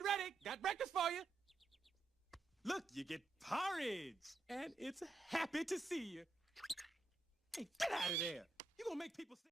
Get ready. Got breakfast for you. Look, you get porridge. And it's happy to see you. Hey, get out of there. You're gonna make people sick.